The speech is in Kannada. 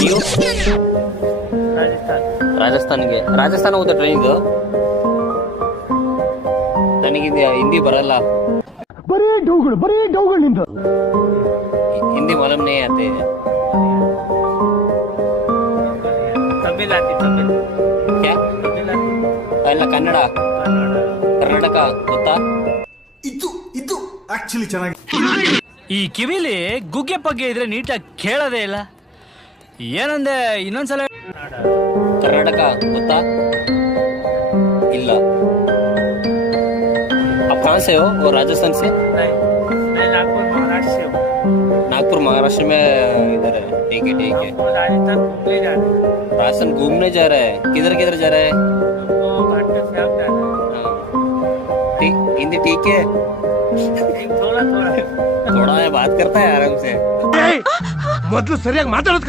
ನೀವು ರಾಜಸ್ಥಾನ್. ರಾಜಸ್ಥಾನ ಹೋದ ಟ್ರೈನ್ ಇದು. ನನಗೆ ಹಿಂದಿ ಬರಲ್ಲ. ಬರೀ ಡೌಗಳು ನಿಂದು. हिंदी मालूम नहीं आते. तमिल आती तमिल. क्या? तमिल आती. ಅಲ್ಲ ಕನ್ನಡ. ಕರ್ನಾಟಕ ಗೊತ್ತಾ? ಇದು ಆಕ್ಚುಲಿ ಚೆನ್ನಾಗಿ. ಈ ಕಿವಿಲಿ ಗುಗ್ಗೆ ಪಗ್ಗೆ ಇದ್ರೆ ನೀಟಾಗಿ ಕೇಳೋದೇ ಇಲ್ಲ. ಏನಂದೆ ಇನ್ನೊಂದ್ಸಲ. ಕರ್ನಾಟಕ ಗೊತ್ತಾ? ಇಲ್ಲ. आप कहाँ से हो? वो राजस्थान से? नहीं, मैं नागपुर महाराष्ट्र से हूँ. नागपुर महाराष्ट्र में इधर है. ठीक है. हमको राजस्थान घूमने जाना है. राजस्थान घूमने जा रहा है. किधर जा रहा है? हमको घाट श्याम जाना है. ठीक. हिंदी ठीक है. थोड़ा थोड़ा बात करता है आराम से. ಮೊದಲು ಸರಿಯಾಗಿ ಮಾತಾಡೋದು